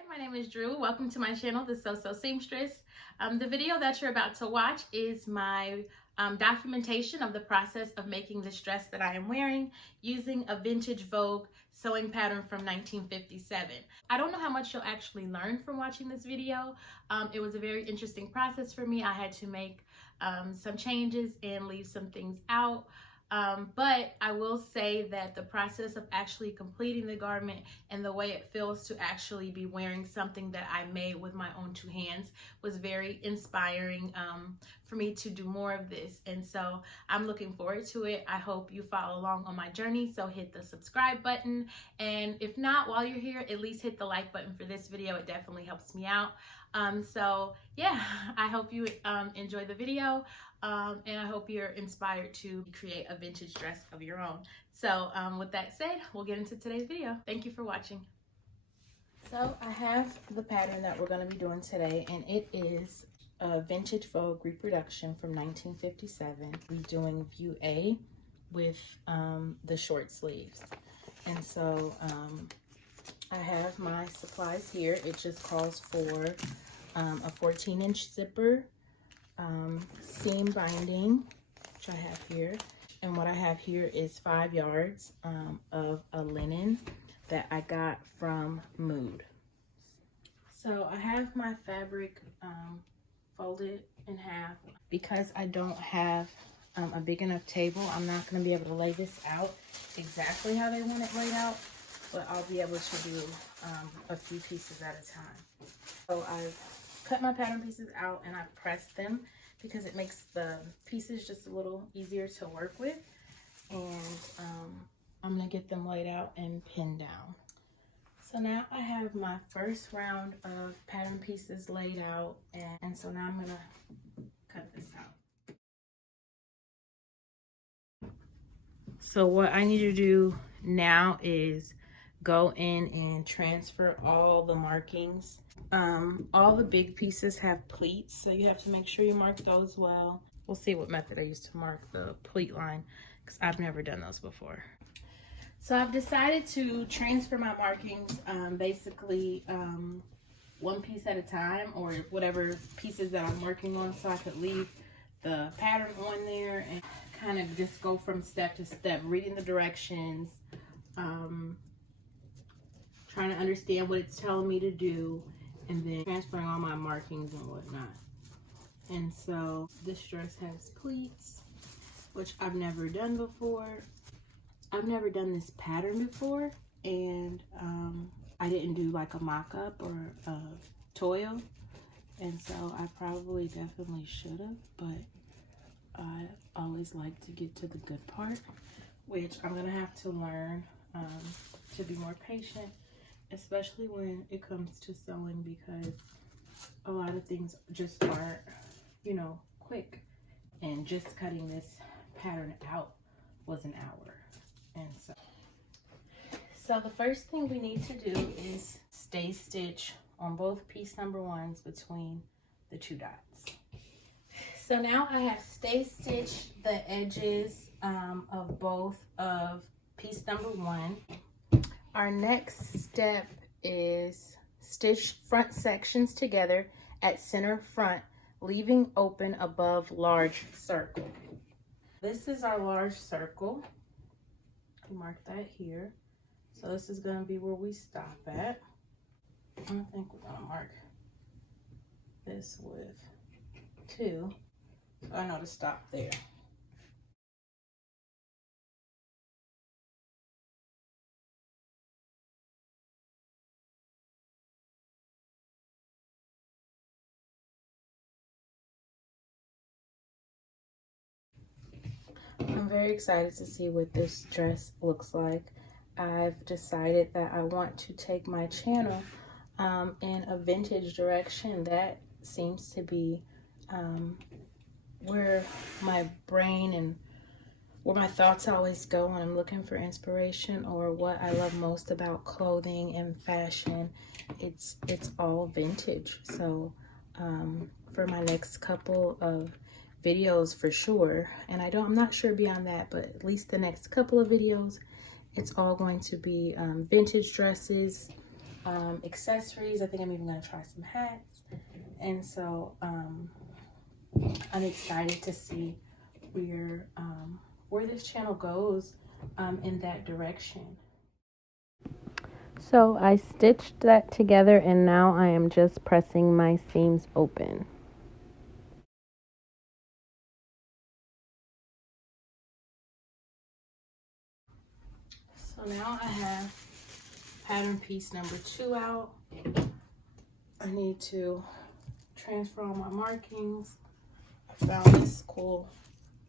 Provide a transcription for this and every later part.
Hi, my name is Drew. Welcome to my channel, The So Seamstress. The video that you're about to watch is my documentation of the process of making this dress that I am wearing using a vintage Vogue sewing pattern from 1957. I don't know how much you'll actually learn from watching this video. It was a very interesting process for me. I had to make some changes and leave some things out. But I will say that the process of actually completing the garment and the way it feels to actually be wearing something that I made with my own two hands was very inspiring for me to do more of this. And so I'm looking forward to it. I hope you follow along on my journey. So hit the subscribe button. And if not, while you're here, at least hit the like button for this video. It definitely helps me out. So yeah, I hope you enjoy the video. And I hope you're inspired to create a vintage dress of your own. So with that said, we'll get into today's video. Thank you for watching. So I have the pattern that we're going to be doing today, and it is a vintage Vogue reproduction from 1957. We're doing view A with the short sleeves. And so I have my supplies here. It just calls for a 14-inch zipper, seam binding, which I have here, and what I have here is 5 yards of a linen that I got from Mood. So I have my fabric folded in half. Because I don't have a big enough table, I'm not going to be able to lay this out exactly how they want it laid out, but I'll be able to do a few pieces at a time. So I've cut my pattern pieces out and I pressed them because it makes the pieces just a little easier to work with. And I'm gonna get them laid out and pinned down. So now I have my first round of pattern pieces laid out, and so now I'm gonna cut this out. So what I need to do now is go in and transfer all the markings. All the big pieces have pleats, so you have to make sure you mark those well. We'll see what method I use to mark the pleat line, because I've never done those before. So I've decided to transfer my markings basically one piece at a time, or whatever pieces that I'm working on, so I could leave the pattern on there and kind of just go from step to step, reading the directions, trying to understand what it's telling me to do, and then transferring all my markings and whatnot. And so this dress has pleats, which I've never done before. I've never done this pattern before, and I didn't do like a mock-up or a toil, and so I probably definitely should have, but I always like to get to the good part, which I'm gonna have to learn to be more patient, especially when it comes to sewing, because a lot of things just aren't, you know, quick. And just cutting this pattern out was an hour. And so the first thing we need to do is stay stitch on both piece number ones between the two dots. So now I have stay stitched the edges of both of piece number one. Our next step is stitch front sections together at center front, leaving open above large circle. This is our large circle. Mark that here. So this is going to be where we stop at. I think we're going to mark this with 2, so I know to stop there. I'm very excited to see what this dress looks like. I've decided that I want to take my channel in a vintage direction. That seems to be where my brain and where my thoughts always go when I'm looking for inspiration, or what I love most about clothing and fashion. It's all vintage. So for my next couple of videos for sure, and I'm not sure beyond that, but at least the next couple of videos, it's all going to be vintage dresses, accessories. I think I'm even gonna try some hats. And so I'm excited to see where this channel goes in that direction. So I stitched that together and now I am just pressing my seams open. So now I have pattern piece number 2 out. I need to transfer all my markings. I found this cool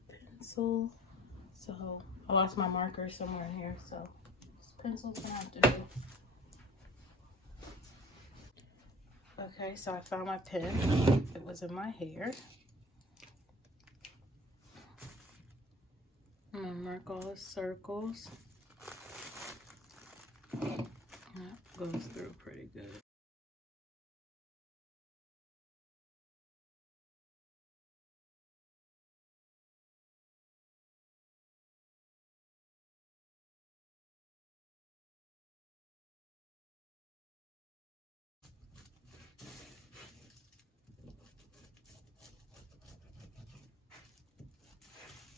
pencil. So I lost my marker somewhere in here, so this pencil's gonna have to do. Okay, so I found my pen. It was in my hair. I'm gonna mark all the circles. That goes through pretty good.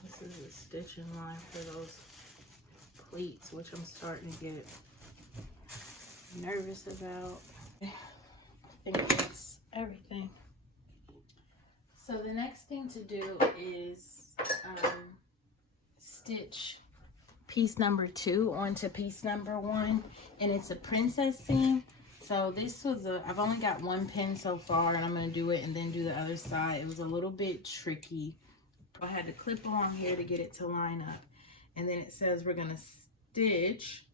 This is a stitching line for those pleats, which I'm starting to get nervous about. I think that's everything. So the next thing to do is stitch piece number 2 onto piece number 1, and it's a princess seam. So this was I've only got one pin so far, and I'm going to do it and then do the other side. It was a little bit tricky. I had to clip along here to get it to line up, and then it says we're going to stitch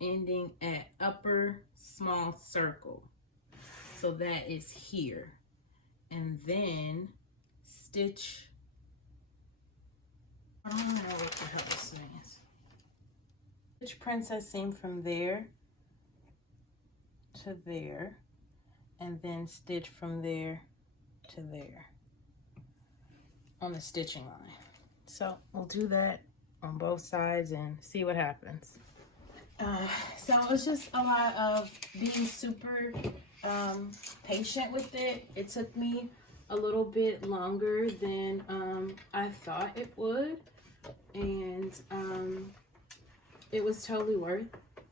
ending at upper small circle. So that is here, and then stitch. I don't know what the hell this means. Stitch princess seam from there to there, and then stitch from there to there on the stitching line. So we'll do that on both sides and see what happens. So it's just a lot of being super patient with it. It took me a little bit longer than I thought it would, and it was totally worth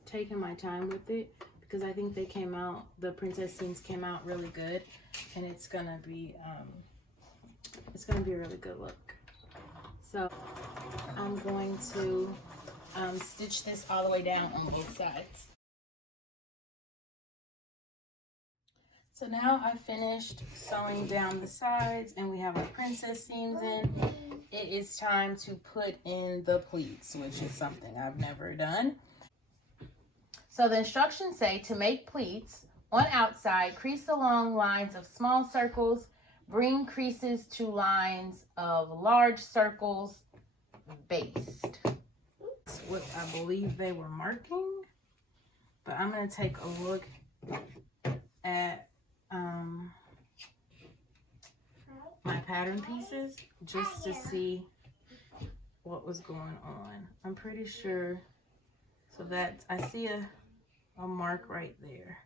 taking my time with it, because I think they came out, the princess seams came out really good, and it's gonna be a really good look. So I'm going to stitch this all the way down on both sides. So now I finished sewing down the sides, and we have our princess seams in. It is time to put in the pleats, which is something I've never done. So the instructions say to make pleats on outside, crease along lines of small circles, bring creases to lines of large circles based. That's what I believe they were marking, but I'm going to take a look at my pattern pieces just to see what was going on. I'm pretty sure. So that's, I see a mark right there.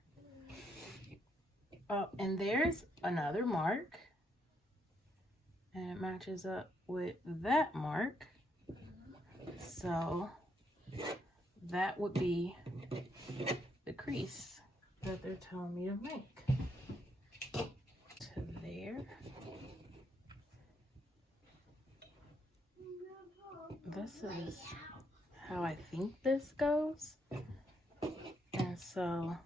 Oh, and there's another mark, and it matches up with that mark. So that would be the crease that they're telling me to make. To there. This is how I think this goes. And so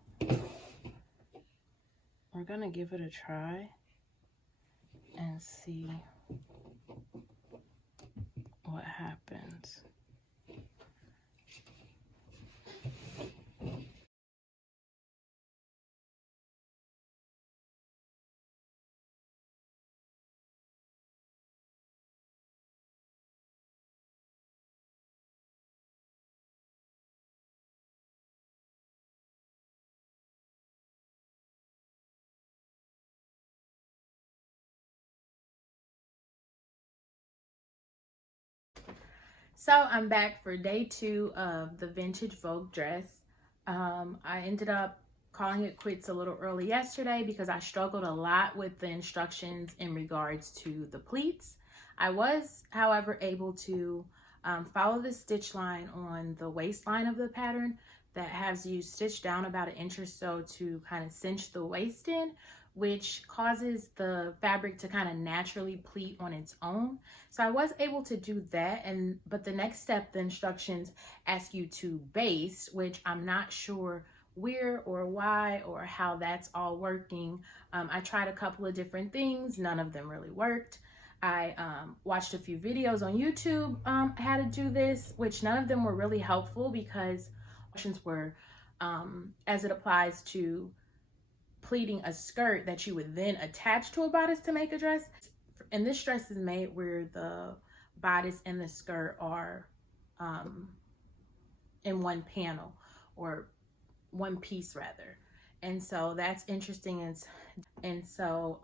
we're gonna give it a try and see what happens. So I'm back for day 2 of the vintage Vogue dress. I ended up calling it quits a little early yesterday because I struggled a lot with the instructions in regards to the pleats. I was, however, able to follow the stitch line on the waistline of the pattern that has you stitch down about 1 inch or so to kind of cinch the waist in, which causes the fabric to kind of naturally pleat on its own. So I was able to do that, but the next step, the instructions ask you to baste, which I'm not sure where or why or how that's all working. I tried a couple of different things, none of them really worked. I watched a few videos on YouTube how to do this, which none of them were really helpful because questions were as it applies to pleating a skirt that you would then attach to a bodice to make a dress. And this dress is made where the bodice and the skirt are in one panel, or one piece rather. And so that's interesting. And so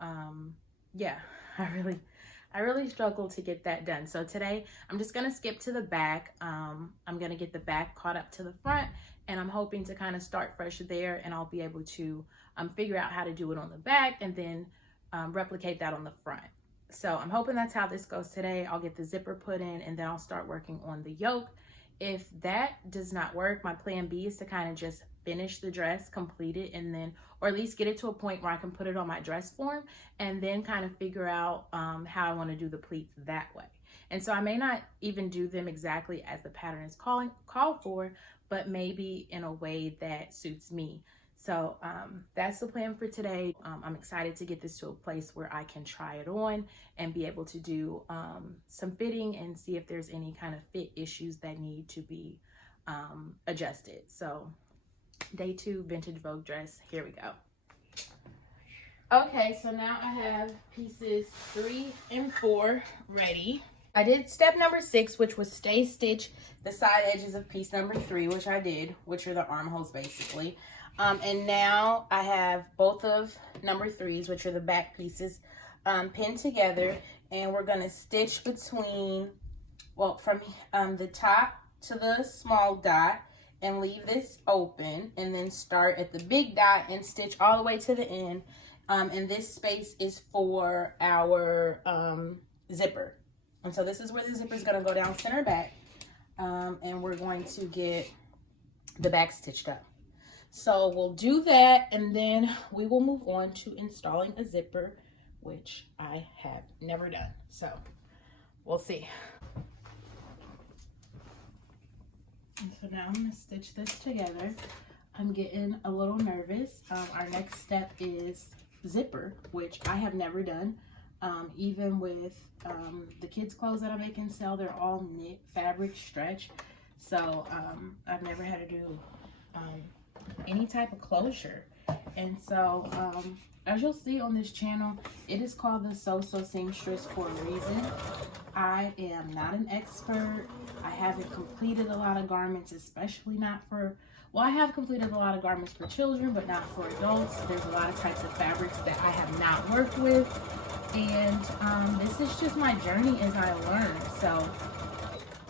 yeah, I really struggled to get that done. So today I'm just gonna skip to the back. I'm gonna get the back caught up to the front, and I'm hoping to kind of start fresh there, and I'll be able to figure out how to do it on the back and then replicate that on the front. So I'm hoping that's how this goes today. I'll get the zipper put in, and then I'll start working on the yoke. If that does not work, my plan B is to kind of just finish the dress, complete it, and then, or at least get it to a point where I can put it on my dress form, and then kind of figure out how I want to do the pleats that way. And so I may not even do them exactly as the pattern is called for, but maybe in a way that suits me. So that's the plan for today. I'm excited to get this to a place where I can try it on and be able to do some fitting and see if there's any kind of fit issues that need to be adjusted. So day 2 vintage Vogue dress, here we go. Okay, so now I have pieces 3 and 4 ready. I did step number 6, which was stay stitch the side edges of piece number 3, which I did, which are the armholes basically. And now I have both of number 3s, which are the back pieces, pinned together, and we're gonna stitch between, well, from the top to the small dot, and leave this open, and then start at the big dot and stitch all the way to the end. And this space is for our zipper. And so this is where the zipper is gonna go down center back, and we're going to get the back stitched up. So we'll do that, and then we will move on to installing a zipper, which I have never done. So we'll see. And so now I'm gonna stitch this together. I'm getting a little nervous. Our next step is zipper, which I have never done. Even with the kids' clothes that I make and sell, they're all knit fabric stretch. So I've never had to do any type of closure. And so as you'll see on this channel, it is called the So Seamstress for a reason. I am not an expert. I haven't completed a lot of garments, especially not for, well, I have completed a lot of garments for children, but not for adults. There's a lot of types of fabrics that I have not worked with, and this is just my journey as I learn. So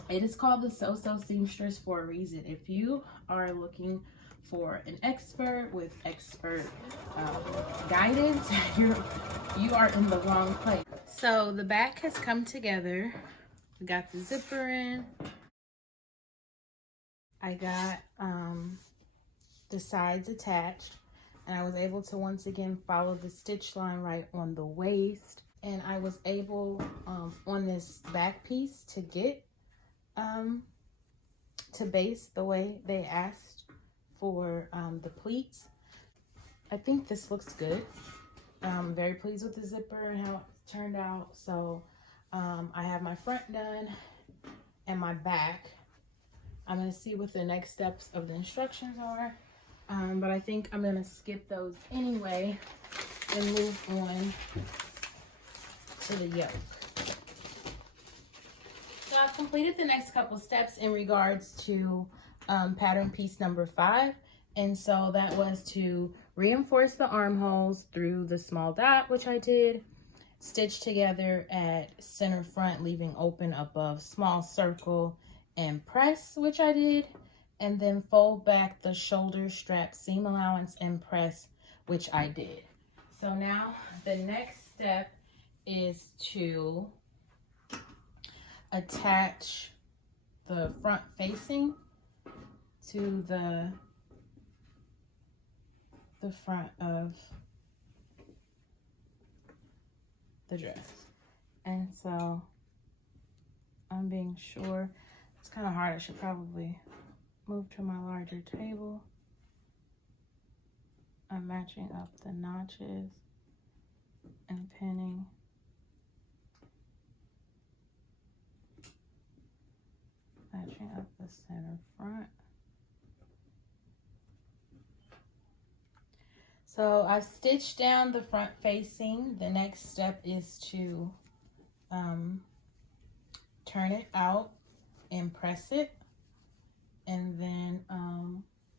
it is called the So Seamstress for a reason. If you are looking for an expert with expert guidance, you are in the wrong place. So the back has come together. We got the zipper in. I got the sides attached, and I was able to once again follow the stitch line right on the waist, and I was able on this back piece to get to base the way they asked for the pleats. I think this looks good. I'm very pleased with the zipper and how it turned out. So I have my front done and my back. I'm gonna see what the next steps of the instructions are, but I think I'm gonna skip those anyway and move on to the yoke. So I've completed the next couple steps in regards to pattern piece number 5, and so that was to reinforce the armholes through the small dot, which I did, stitch together at center front, leaving open above small circle, and press, which I did, and then fold back the shoulder strap seam allowance and press, which I did. So now the next step is to attach the front facing to the front of the dress. And so I'm being sure, it's kind of hard, I should probably move to my larger table. I'm matching up the notches and pinning. Matching up the center front. So I've stitched down the front facing. The next step is to turn it out and press it. And then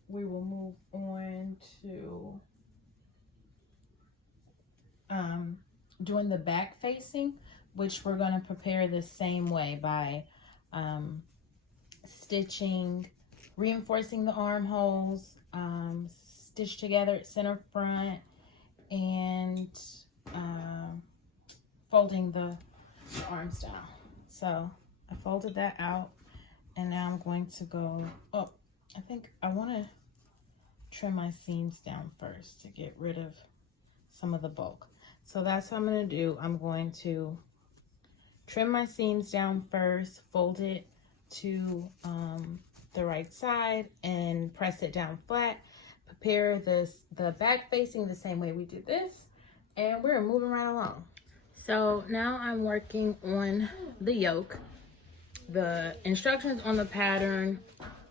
we will move on to doing the back facing, which we're going to prepare the same way by stitching, reinforcing the armholes, stitch together at center front, and folding the arms down. So I folded that out, and now I'm going to go, oh, I think I want to trim my seams down first to get rid of some of the bulk. So that's what I'm going to do. I'm going to trim my seams down first, fold it to the right side, and press it down flat. Prepare the back facing the same way we did this, and we're moving right along. So now I'm working on the yoke. The instructions on the pattern,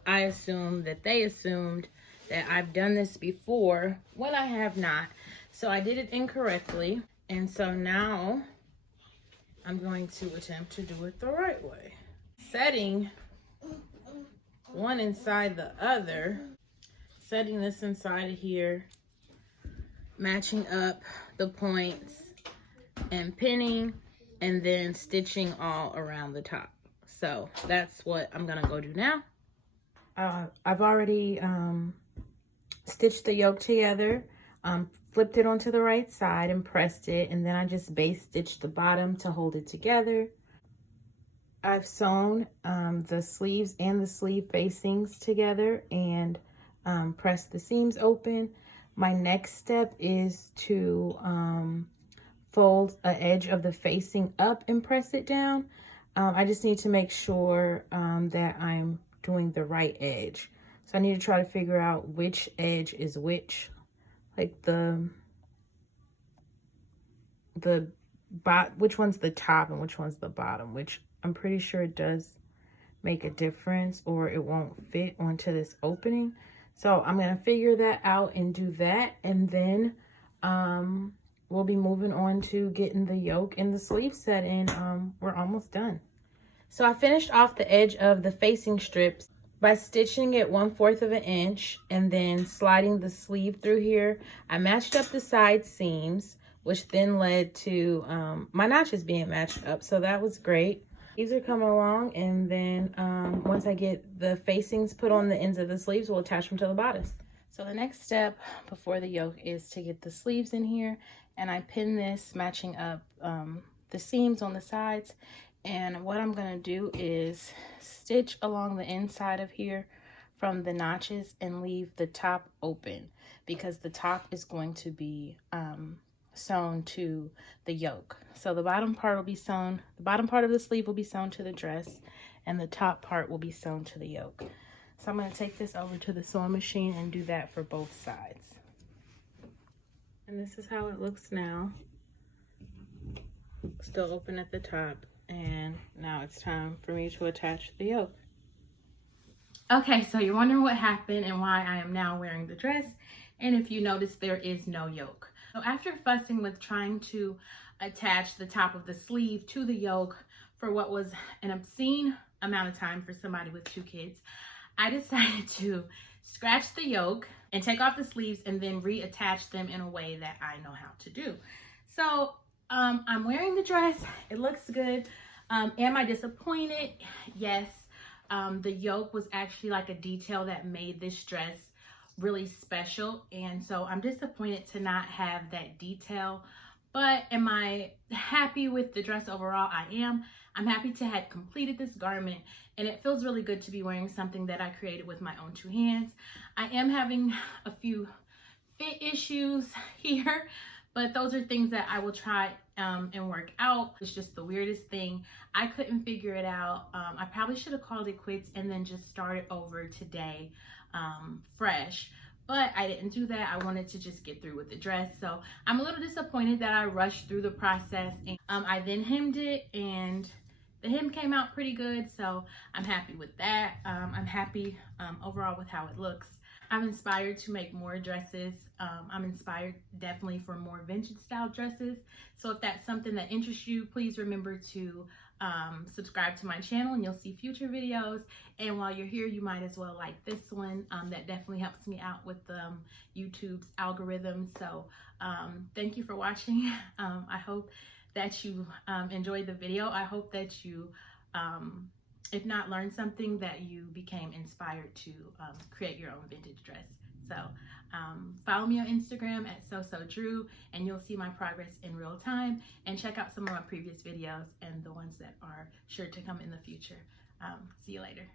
I assume that they assumed that I've done this before when I have not. So I did it incorrectly, and so now I'm going to attempt to do it the right way. Setting one inside the other, setting this inside of here, matching up the points and pinning, and then stitching all around the top. So that's what I'm gonna go do now. I've already stitched the yoke together, flipped it onto the right side and pressed it, and then I just base stitched the bottom to hold it together. I've sewn the sleeves and the sleeve facings together and pressed the seams open. My next step is to fold an edge of the facing up and press it down. I just need to make sure that I'm doing the right edge. So I need to try to figure out which edge is which, like which one's the top and which one's the bottom, which I'm pretty sure it does make a difference or it won't fit onto this opening. So I'm gonna figure that out and do that, and then we'll be moving on to getting the yoke and the sleeve set in. We're almost done. So I finished off the edge of the facing strips by stitching it 1/4 of an inch and then sliding the sleeve through here. I matched up the side seams, which then led to my notches being matched up. So that was great. These are coming along, and then once I get the facings put on the ends of the sleeves, we'll attach them to the bodice. So the next step before the yoke is to get the sleeves in here, and I pin this matching up the seams on the sides. And what I'm gonna do is stitch along the inside of here from the notches and leave the top open, because the top is going to be sewn to the yoke. So the bottom part will be sewn, the bottom part of the sleeve will be sewn to the dress, and the top part will be sewn to the yoke. So I'm going to take this over to the sewing machine and do that for both sides. And this is how it looks now. Still open at the top, and now it's time for me to attach the yoke. Okay, so you're wondering what happened and why I am now wearing the dress, and if you notice, there is no yoke. So after fussing with trying to attach the top of the sleeve to the yoke for what was an obscene amount of time for somebody with 2 kids, I decided to scratch the yoke and take off the sleeves and then reattach them in a way that I know how to do. So I'm wearing the dress. It looks good. Am I disappointed? Yes. the yoke was actually like a detail that made this dress really special, and so I'm disappointed to not have that detail. But am I happy with the dress overall? I am. I'm happy to have completed this garment, and it feels really good to be wearing something that I created with my own two hands. I am having a few fit issues here, but those are things that I will try and work out. It's just the weirdest thing. I couldn't figure it out. I probably should have called it quits and then just started over today fresh. But I didn't do that. I wanted to just get through with the dress. So I'm a little disappointed that I rushed through the process. And, I then hemmed it, and the hem came out pretty good. So I'm happy with that. I'm happy overall with how it looks. I'm inspired to make more dresses. I'm inspired definitely for more vintage style dresses. So if that's something that interests you, please remember to subscribe to my channel and you'll see future videos. And while you're here, you might as well like this one. That definitely helps me out with YouTube's algorithm. So thank you for watching. I hope that you enjoyed the video. I hope that you if not learned something, that you became inspired to create your own vintage dress. So follow me on Instagram at SoSoDrew, and you'll see my progress in real time, and check out some of my previous videos and the ones that are sure to come in the future. See you later.